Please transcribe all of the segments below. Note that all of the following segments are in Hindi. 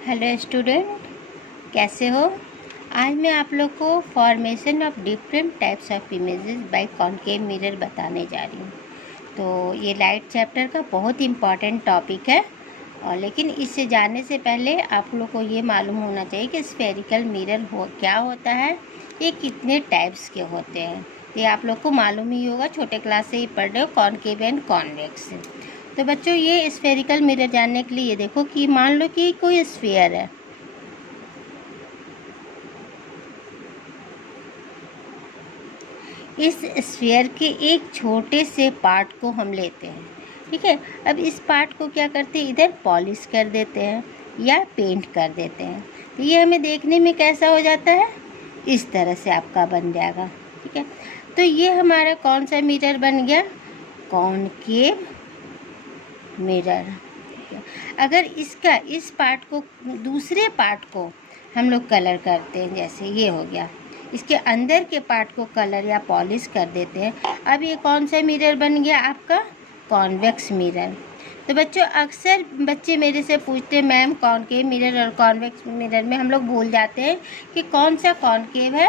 हेलो स्टूडेंट, कैसे हो। आज मैं आप लोग को formation of different types of images bye concave mirror बताने जा रही हूँ। तो ये लाइट चैप्टर का बहुत इम्पॉर्टेंट टॉपिक है। और लेकिन इससे जानने से पहले आप लोग को ये मालूम होना चाहिए कि स्फेरिकल मिरर क्या होता है, ये कितने टाइप्स के होते हैं। ये आप लोग को मालूम ही होगा, छोटे क्लास से ही पढ़ रहे हो, कॉनकेव एंड कॉन्वेक्स। तो बच्चों, ये स्फेरिकल मिरर जानने के लिए ये देखो कि मान लो कि कोई स्फीयर है। इस स्फीयर के एक छोटे से पार्ट को हम लेते हैं, ठीक है। अब इस पार्ट को क्या करते हैं, इधर पॉलिश कर देते हैं या पेंट कर देते हैं। तो ये हमें देखने में कैसा हो जाता है, इस तरह से आपका बन जाएगा, ठीक है। तो ये हमारा कौन सा मिरर बन गया, कॉनकेव मिरर। अगर इसका इस पार्ट को, दूसरे पार्ट को हम लोग कलर करते हैं, जैसे ये हो गया, इसके अंदर के पार्ट को कलर या पॉलिश कर देते हैं। अब ये कौन सा मिरर बन गया आपका, कॉन्वेक्स मिरर। तो बच्चों, अक्सर बच्चे मेरे से पूछते हैं मैम कॉनकेव मिरर और कॉन्वेक्स मिरर में हम लोग भूल जाते हैं कि कौन सा कॉनकेव है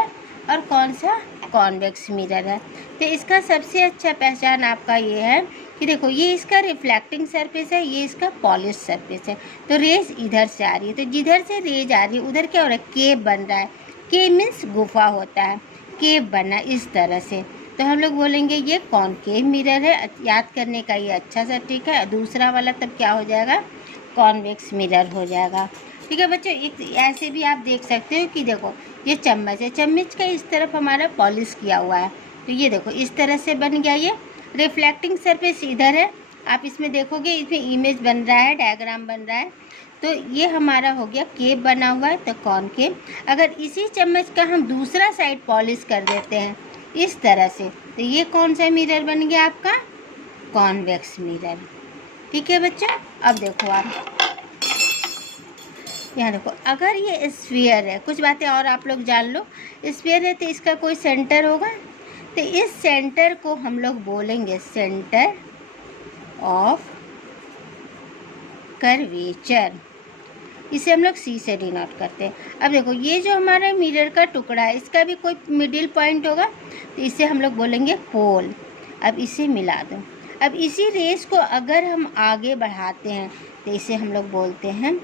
और कौन सा कॉन्वेक्स मिरर है। तो इसका सबसे अच्छा पहचान आपका ये है कि देखो, ये इसका रिफ्लेक्टिंग सरफेस है, ये इसका पॉलिश सरफेस है। तो रेज इधर से आ रही है, तो जिधर से रेज आ रही है उधर क्या हो रहा है, केव बन रहा है। केव मीन्स गुफा होता है, केव बना इस तरह से। तो हम लोग बोलेंगे ये कॉनकेव मिरर है। याद करने का ये अच्छा सा ट्रिक है। दूसरा वाला तब क्या हो जाएगा, कॉन्वेक्स मिरर हो जाएगा, ठीक है बच्चों। एक ऐसे भी आप देख सकते हो कि देखो, ये चम्मच है, चम्मच का इस तरफ हमारा पॉलिश किया हुआ है। तो ये देखो इस तरह से बन गया। ये रिफ्लेक्टिंग सरफेस इधर है, आप इसमें देखोगे, इसमें इमेज बन रहा है, डायग्राम बन रहा है। तो ये हमारा हो गया केव बना हुआ है, तो कॉनकेव। अगर इसी चम्मच का हम दूसरा साइड पॉलिश कर देते हैं इस तरह से, तो ये कौन सा मिरर बन गया आपका, कॉन्वेक्स मिरर, ठीक है बच्चों। अब देखो आप यहाँ देखो, अगर ये स्फीयर है, कुछ बातें और आप लोग जान लो। स्फीयर है तो इसका कोई सेंटर होगा, तो इस सेंटर को हम लोग बोलेंगे सेंटर ऑफ कर्वेचर। इसे हम लोग सी से डिनोट करते हैं। अब देखो, ये जो हमारा मिरर का टुकड़ा है, इसका भी कोई मिडिल पॉइंट होगा, तो इसे हम लोग बोलेंगे पोल। अब इसे मिला दो। अब इसी रेस को अगर हम आगे बढ़ाते हैं तो इसे हम लोग बोलते हैं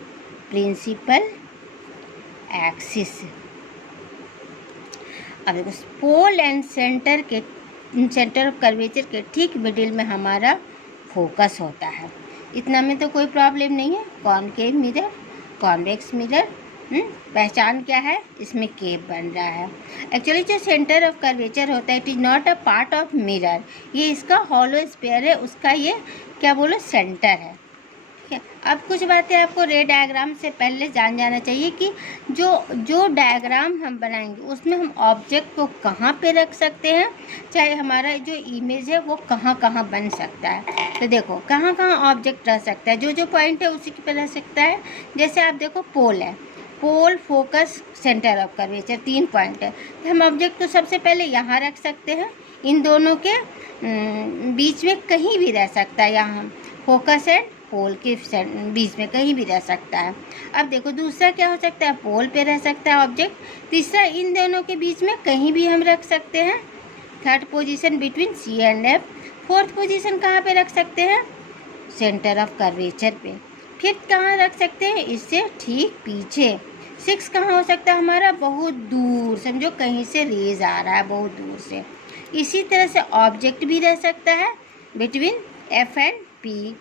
प्रिंसिपल एक्सिस। अब देखो, pole and centre of curvature के ठीक मिडिल में हमारा फोकस होता है। इतना में तो कोई प्रॉब्लम नहीं है। कॉनकेव मिरर, कॉन्वेक्स मिरर, पहचान क्या है, इसमें केव बन रहा है। एक्चुअली जो सेंटर ऑफ कर्वेचर होता है, it is not a part of mirror. ये इसका हॉलो स्फीयर है, उसका ये क्या बोलो, सेंटर है, ठीक है। अब कुछ बातें आपको रे डायग्राम से पहले जान जाना चाहिए कि जो डायग्राम हम बनाएंगे उसमें हम ऑब्जेक्ट को कहाँ पे रख सकते हैं, चाहे हमारा जो इमेज है वो कहाँ कहाँ बन सकता है। तो देखो, कहाँ कहाँ ऑब्जेक्ट रह सकता है, जो पॉइंट है उसी पे रह सकता है। जैसे आप देखो, पोल है, pole, focus, centre of curvature, 3 point है। तो हम ऑब्जेक्ट को सबसे पहले यहाँ रख सकते हैं, इन दोनों के बीच में कहीं भी रह सकता है। यहाँ फोकस एंड पोल के बीच में कहीं भी रह सकता है। अब देखो, दूसरा क्या हो सकता है, पोल पे रह सकता है ऑब्जेक्ट। तीसरा, इन दोनों के बीच में कहीं भी हम रख सकते हैं। Third position between C and F. Fourth position कहाँ पे रख सकते हैं, सेंटर ऑफ कर्वेचर पे। फिफ्थ कहाँ रख सकते हैं, इससे ठीक पीछे। सिक्स कहाँ हो सकता है हमारा, बहुत दूर, समझो कहीं से रेज आ रहा है बहुत दूर से। इसी तरह से ऑब्जेक्ट भी रह सकता है between F and P,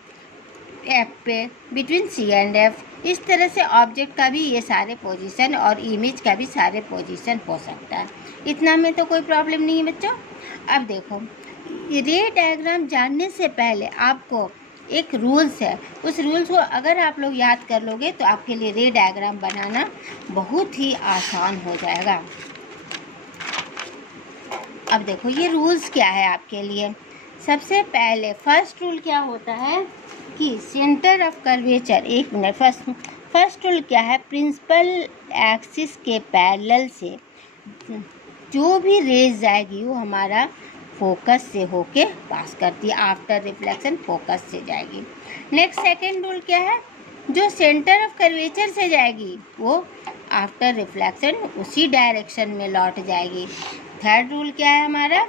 F पे बिटवीन सी एंड एफ। इस तरह से ऑब्जेक्ट का भी ये सारे पोजीशन और इमेज का भी सारे पोजीशन हो सकता है। इतना में तो कोई प्रॉब्लम नहीं है बच्चों। अब देखो, रे डायग्राम जानने से पहले आपको एक रूल्स है, उस रूल्स को अगर आप लोग याद कर लोगे तो आपके लिए रे डायग्राम बनाना बहुत ही आसान हो जाएगा। अब देखो, ये रूल्स क्या है आपके लिए। सबसे पहले फर्स्ट रूल क्या होता है कि सेंटर ऑफ कर्वेचर, एक मिनट, फर्स्ट रूल क्या है, प्रिंसिपल एक्सिस के पैरेलल से जो भी रेज जाएगी वो हमारा फोकस से होके पास करती है। आफ्टर रिफ्लेक्शन फोकस से जाएगी। नेक्स्ट सेकंड रूल क्या है, जो सेंटर ऑफ कर्वेचर से जाएगी वो आफ्टर रिफ्लेक्शन उसी डायरेक्शन में लौट जाएगी। थर्ड रूल क्या है हमारा,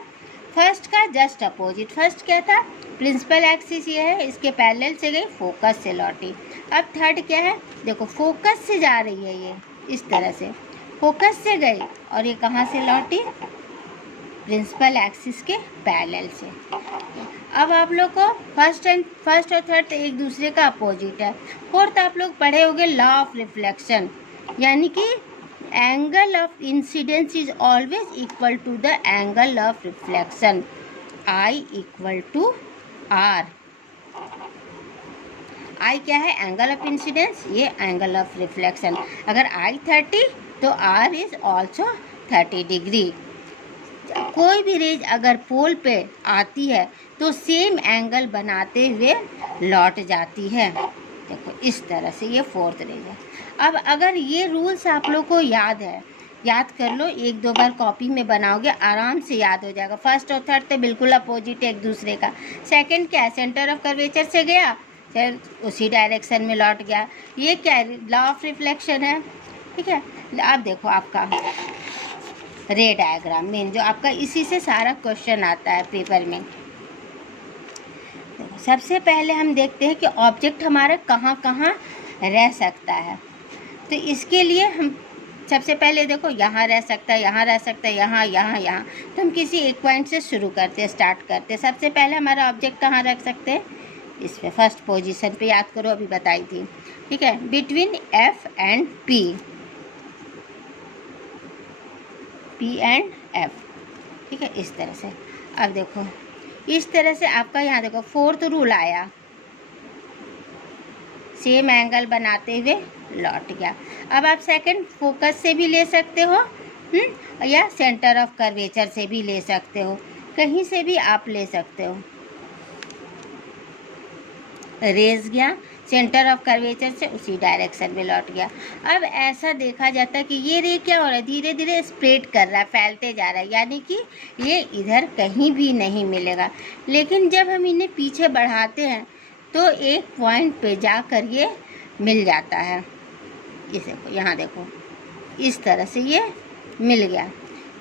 फर्स्ट का जस्ट अपोजिट। फर्स्ट क्या था, प्रिंसिपल एक्सिस ये है, इसके पैरेलल से गई, फोकस से लौटी। अब थर्ड क्या है, देखो फोकस से जा रही है ये, इस तरह से फोकस से गई और ये कहाँ से लौटी, प्रिंसिपल एक्सिस के पैरेलल से। अब आप लोग को फर्स्ट और थर्ड एक दूसरे का अपोजिट है। फोर्थ आप लोग पढ़े होंगे लॉ ऑफ रिफ्लेक्शन, यानी कि angle of incidence is always equal to the angle of reflection, I equal to R. I क्या है, एंगल ऑफ इंसिडेंस, ये एंगल ऑफ रिफ्लेक्शन। अगर आई 30 तो आर इज ऑल्सो 30 डिग्री। कोई भी रेज अगर पोल पे आती है तो सेम एंगल बनाते हुए लौट जाती है। देखो इस तरह से ये फोर्थ रेज है। अब अगर ये रूल्स आप लोग को याद है, याद कर लो, एक दो बार कॉपी में बनाओगे आराम से याद हो जाएगा। फर्स्ट और थर्ड तो बिल्कुल अपोजिट है एक दूसरे का। सेकंड क्या है, सेंटर ऑफ कर्वेचर से गया फिर उसी डायरेक्शन में लौट गया, ये क्या है, लॉ ऑफ रिफ्लेक्शन है। ठीक है, अब देखो आपका रे डायग्राम मेन जो आपका इसी से सारा क्वेश्चन आता है पेपर में। सबसे पहले हम देखते हैं कि ऑब्जेक्ट हमारा कहाँ कहाँ रह सकता है। तो इसके लिए हम सबसे पहले देखो यहाँ रह सकता है, यहाँ रह सकता है, यहाँ यहाँ यहाँ। तो हम किसी एक पॉइंट से शुरू करते हैं, स्टार्ट करते हैं। सबसे पहले हमारा ऑब्जेक्ट कहाँ रख सकते हैं, इस पे फर्स्ट पोजीशन पे, याद करो अभी बताई थी। ठीक है, between F and P, P and F. ठीक है, इस तरह से। अब देखो इस तरह से आपका यहाँ देखो फोर्थ रूल आया, सेम एंगल बनाते हुए लौट गया। अब आप सेकंड फोकस से भी ले सकते हो, या सेंटर ऑफ कर्वेचर से भी ले सकते हो, कहीं से भी आप ले सकते हो। रेज गया सेंटर ऑफ कर्वेचर से उसी डायरेक्शन में लौट गया। अब ऐसा देखा जाता है कि ये रे क्या हो रहा है, धीरे धीरे स्प्रेड कर रहा है, फैलते जा रहा है, यानी कि ये इधर कहीं भी नहीं मिलेगा। लेकिन जब हम इन्हें पीछे बढ़ाते हैं तो एक पॉइंट पे जाकर ये मिल जाता है। इसे यहाँ देखो इस तरह से ये मिल गया।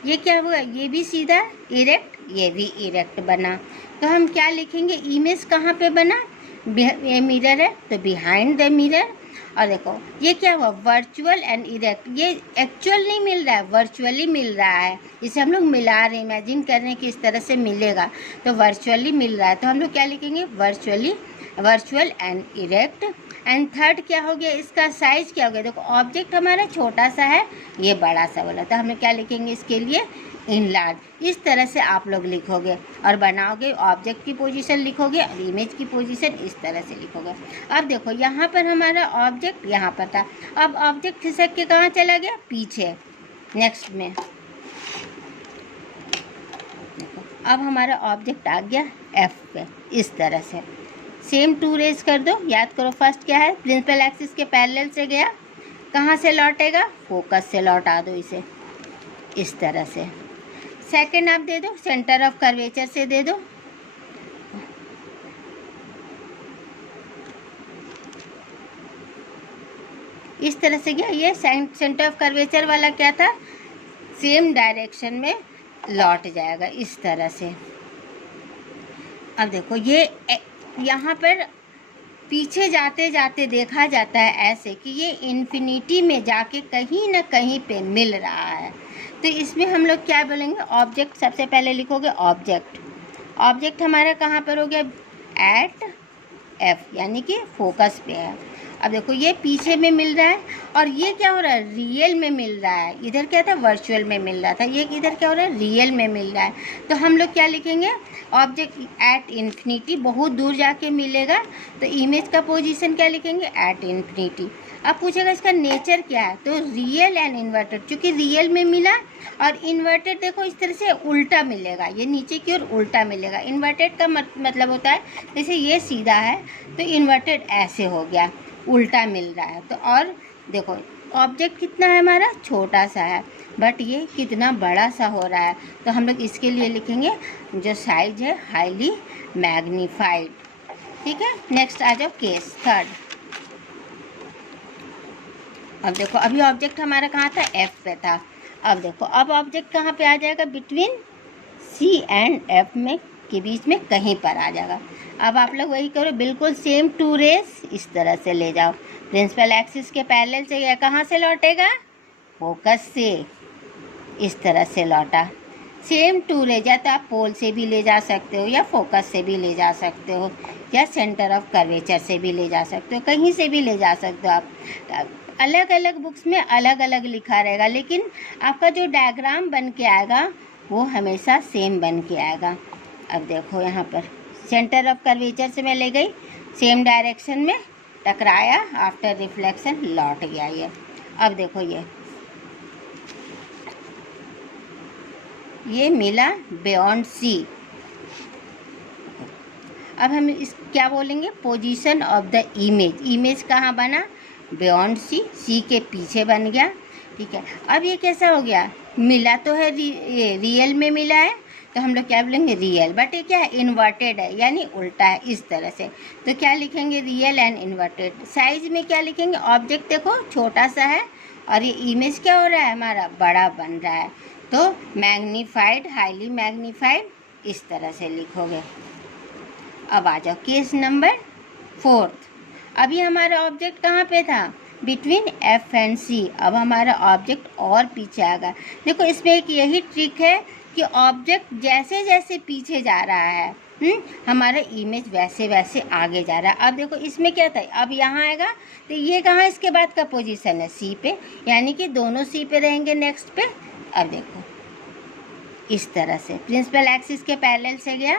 ये क्या हुआ, ये भी सीधा इरेक्ट, ये भी इरेक्ट बना। तो हम क्या लिखेंगे, इमेज कहाँ पे बना, ये मिरर है तो बिहाइंड द मिरर। और देखो ये क्या हुआ, वर्चुअल एंड इरेक्ट। ये एक्चुअल नहीं मिल रहा है, वर्चुअली मिल रहा है। इसे हम लोग मिला रहे हैं, इमेजिन कर रहे हैं कि इस तरह से मिलेगा, तो वर्चुअली मिल रहा है। तो हम लोग क्या लिखेंगे, virtually, virtual and erect. And third क्या हो गया, इसका साइज क्या हो गया। देखो ऑब्जेक्ट हमारा छोटा सा है, ये बड़ा सा वाला, तो हम लोग क्या लिखेंगे इसके लिए, इनलार्ज। इस तरह से आप लोग लिखोगे और बनाओगे, ऑब्जेक्ट की पोजीशन लिखोगे और इमेज की पोजीशन इस तरह से लिखोगे। अब देखो यहाँ पर हमारा ऑब्जेक्ट यहाँ पर था, अब ऑब्जेक्ट खिसक के कहाँ चला गया, पीछे, नेक्स्ट में। देखो अब हमारा ऑब्जेक्ट आ गया एफ पे, इस तरह से। सेम टू रेज कर दो, याद करो फर्स्ट क्या है, प्रिंसिपल एक्सिस के पैरेलल से गया, कहाँ से लौटेगा, फोकस से लौटा दो इसे, इस तरह से। सेकंड आप दे दो, सेंटर ऑफ कर्वेचर से दे दो, इस तरह से गया। ये सेंटर ऑफ कर्वेचर वाला क्या था, सेम डायरेक्शन में लौट जाएगा, इस तरह से। अब देखो ये यहाँ पर पीछे जाते जाते देखा जाता है ऐसे कि ये इन्फिनिटी में जाके कहीं ना कहीं पे मिल रहा है। तो इसमें हम लोग क्या बोलेंगे, ऑब्जेक्ट सबसे पहले लिखोगे, ऑब्जेक्ट, ऑब्जेक्ट हमारा कहाँ पर हो गया, एट एफ, यानी कि फोकस पे है। अब देखो ये पीछे में मिल रहा है और ये क्या हो रहा है, रियल में मिल रहा है। इधर क्या था, वर्चुअल में मिल रहा था, ये इधर क्या हो रहा है, रियल में मिल रहा है। तो हम लोग क्या लिखेंगे, ऑब्जेक्ट एट इन्फिनिटी, बहुत दूर जाके मिलेगा, तो इमेज का पोजीशन क्या लिखेंगे, एट इन्फिनिटी। अब पूछेगा इसका नेचर क्या है, तो रियल एंड इन्वर्टेड, क्योंकि रियल में मिला और इन्वर्टेड देखो इस तरह से उल्टा मिलेगा, ये नीचे की ओर उल्टा मिलेगा। इन्वर्टेड का मतलब होता है जैसे ये सीधा है तो इन्वर्टेड ऐसे हो गया, उल्टा मिल रहा है। तो और देखो ऑब्जेक्ट कितना है हमारा, छोटा सा है, बट ये कितना बड़ा सा हो रहा है। तो हम लोग इसके लिए लिखेंगे जो साइज है, हाईली मैग्नीफाइड। ठीक है, नेक्स्ट आ जाओ केस थर्ड। अब देखो अभी ऑब्जेक्ट हमारा कहाँ था, एफ पे था। अब देखो अब ऑब्जेक्ट कहाँ पे आ जाएगा, बिटवीन सी एंड एफ में के बीच में कहीं पर आ जाएगा। अब आप लोग वही करो, बिल्कुल सेम टू रेस इस तरह से ले जाओ, प्रिंसिपल एक्सिस के पैरेलल से। या कहाँ से लौटेगा, फोकस से, इस तरह से लौटा। सेम टू रेज, या तो आप पोल से भी ले जा सकते हो, या फोकस से भी ले जा सकते हो, या सेंटर ऑफ कर्वेचर से भी ले जा सकते हो, कहीं से भी ले जा सकते हो आप। अलग अलग बुक्स में अलग अलग लिखा रहेगा, लेकिन आपका जो डायग्राम बन के आएगा वो हमेशा सेम बन के आएगा। अब देखो यहाँ पर सेंटर ऑफ कर्वेचर से मैं ले गई, सेम डायरेक्शन में टकराया, आफ्टर रिफ्लेक्शन लौट गया ये। अब देखो ये मिला बियॉन्ड सी। अब हम इस क्या बोलेंगे, position of the image. Image कहाँ बना, बियॉन्ड सी, सी के पीछे बन गया। ठीक है, अब ये कैसा हो गया, मिला तो है ये रियल में मिला है, तो हम लोग क्या बोलेंगे, रियल। बट ये क्या है, इन्वर्टेड है, यानी उल्टा है इस तरह से। तो क्या लिखेंगे, रियल एंड इन्वर्टेड। साइज में क्या लिखेंगे, ऑब्जेक्ट देखो छोटा सा है और ये इमेज क्या हो रहा है, हमारा बड़ा बन रहा है, तो मैग्नीफाइड, हाईली मैग्नीफाइड, इस तरह से लिखोगे। अब आ जाओ केस नंबर 4। अभी हमारा ऑब्जेक्ट कहाँ पे था, बिटवीन एफ एंड सी। अब हमारा ऑब्जेक्ट और पीछे आ गया। देखो इसमें एक यही ट्रिक है कि ऑब्जेक्ट जैसे जैसे पीछे जा रहा है हमारा इमेज वैसे वैसे आगे जा रहा है। अब देखो इसमें क्या था, अब यहाँ आएगा तो ये कहाँ इसके बाद का पोजीशन है, सी पे, यानी कि दोनों सी पे रहेंगे नेक्स्ट पे। अब देखो इस तरह से प्रिंसिपल एक्सिस के पैरेलल से गया,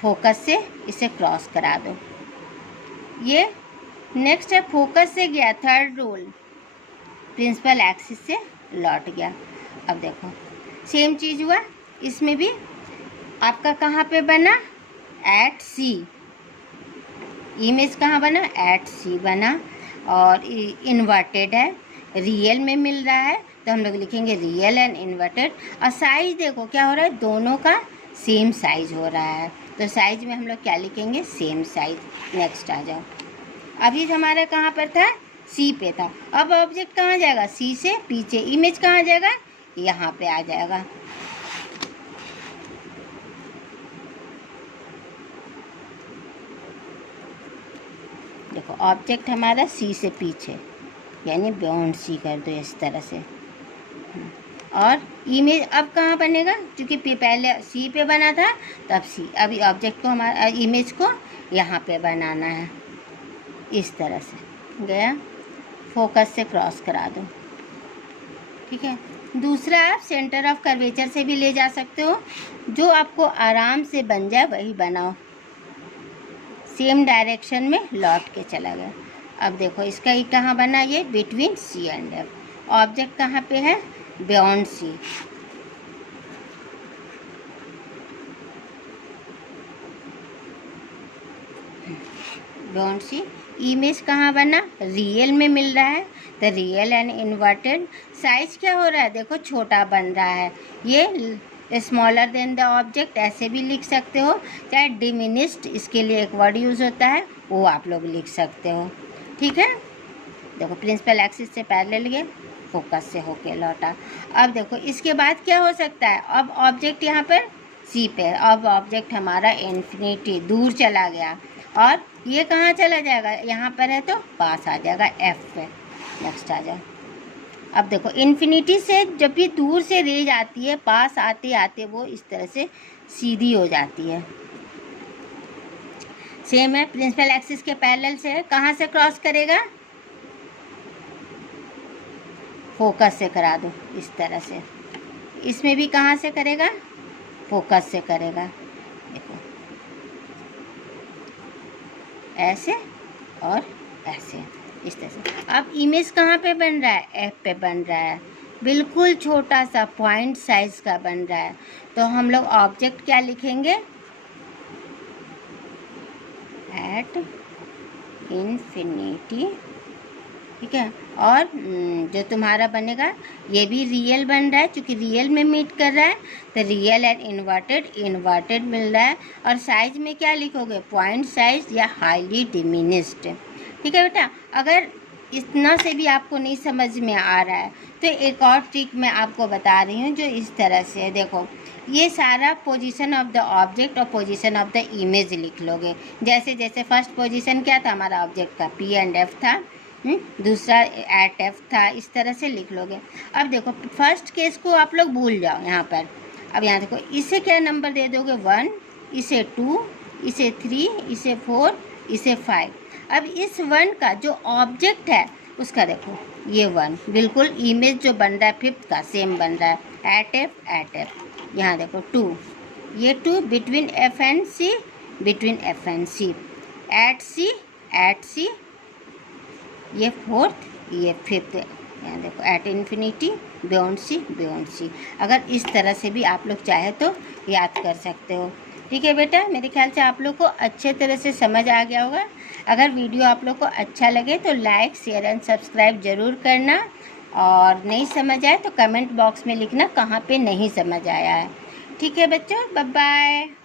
फोकस से इसे क्रॉस करा दो। ये नेक्स्ट है, फोकस से गया, थर्ड रूल, प्रिंसिपल एक्सिस से लौट गया। अब देखो सेम चीज़ हुआ इसमें भी, आपका कहाँ पे बना, एट सी। इमेज कहाँ बना, एट सी बना, और इन्वर्टेड है, रियल में मिल रहा है, तो हम लोग लिखेंगे रियल एंड इन्वर्टेड। और साइज देखो क्या हो रहा है, दोनों का सेम साइज हो रहा है, तो साइज में हम लोग क्या लिखेंगे, सेम साइज। नेक्स्ट आ जाओ, अभी हमारा कहाँ पर था, सी पे था। अब ऑब्जेक्ट कहाँ जाएगा, सी से पीछे, इमेज कहाँ जाएगा, यहाँ पे आ जाएगा। देखो ऑब्जेक्ट हमारा सी से पीछे, यानी बियॉन्ड सी कर दो इस तरह से। और इमेज अब कहाँ बनेगा, क्योंकि पहले सी पे बना था, तो अब सी, अभी ऑब्जेक्ट को हमारा इमेज को यहाँ पे बनाना है, इस तरह से गया, फोकस से क्रॉस करा दो। ठीक है, दूसरा आप सेंटर ऑफ कर्वेचर से भी ले जा सकते हो, जो आपको आराम से बन जाए वही बनाओ। सेम डायरेक्शन में लौट के चला गया। अब देखो इसका ये कहाँ बना, ये between C and F. Object कहाँ पे है, beyond C. Beyond C, image कहाँ बना, रियल में मिल रहा है, तो रियल एंड इन्वर्टेड। साइज क्या हो रहा है, देखो छोटा बन रहा है, ये स्मॉलर देन द ऑब्जेक्ट, ऐसे भी लिख सकते हो, चाहे डिमिनिस्ड, इसके लिए एक वर्ड यूज़ होता है, वो आप लोग लिख सकते हो। ठीक है, देखो प्रिंसिपल एक्सिस से पैरेलल गए, फोकस से होके लौटा। अब देखो इसके बाद क्या हो सकता है, अब ऑब्जेक्ट यहाँ पर सी पे, अब ऑब्जेक्ट हमारा इन्फिनिटी दूर चला गया, और ये कहाँ चला जाएगा, यहाँ पर है तो पास आ जाएगा एफ पे। नेक्स्ट आ जाए, अब देखो इन्फिनिटी से जब भी दूर से रेज आती है, पास आते आते वो इस तरह से सीधी हो जाती है। सेम है, प्रिंसिपल एक्सिस के पैरेलल से है, कहाँ से क्रॉस करेगा, फोकस से करा दो इस तरह से। इसमें भी कहाँ से करेगा, फोकस से करेगा। देखो ऐसे और ऐसे, इस तरह से। अब इमेज कहाँ पे बन रहा है, एफ पे बन रहा है, बिल्कुल छोटा सा पॉइंट साइज का बन रहा है, तो हम लोग ऑब्जेक्ट क्या लिखेंगे, एट इन्फिनिटी। ठीक है, और जो तुम्हारा बनेगा ये भी रियल बन रहा है, क्योंकि रियल में मीट कर रहा है, तो रियल एंड इन्वर्टेड, इन्वर्टेड मिल रहा है। और साइज में क्या लिखोगे, पॉइंट साइज या हाईली डिमिनिस्ड। ठीक है बेटा, अगर इतना से भी आपको नहीं समझ में आ रहा है तो एक और ट्रिक मैं आपको बता रही हूँ जो इस तरह से है। देखो, ये सारा पोजीशन ऑफ द ऑब्जेक्ट और पोजीशन ऑफ द इमेज लिख लोगे। जैसे जैसे फर्स्ट पोजीशन क्या था हमारा ऑब्जेक्ट का, पी एंड एफ था, दूसरा एट एफ था, इस तरह से लिख लोगे। अब देखो फर्स्ट केस को आप लोग भूल जाओ यहाँ पर। अब यहाँ देखो, इसे क्या नंबर दे दोगे, 1, इसे 2, इसे 3, इसे 4, इसे 5। अब इस 1 का जो ऑब्जेक्ट है उसका देखो, ये 1 बिल्कुल इमेज जो बन रहा है 5th का सेम बन रहा है, एट एफ। यहाँ देखो 2, ये 2 between F and C, between F and C, at C, ये 4th, ये 5th। यहाँ देखो एट इन्फिनिटी, बियॉन्ड सी। अगर इस तरह से भी आप लोग चाहे तो याद कर सकते हो। ठीक है बेटा, मेरे ख्याल से आप लोग को अच्छे तरह से समझ आ गया होगा। अगर वीडियो आप लोग को अच्छा लगे तो लाइक, शेयर एंड सब्सक्राइब ज़रूर करना, और नहीं समझ आए तो कमेंट बॉक्स में लिखना कहाँ पे नहीं समझ आया है। ठीक है बच्चों, बाय बाय।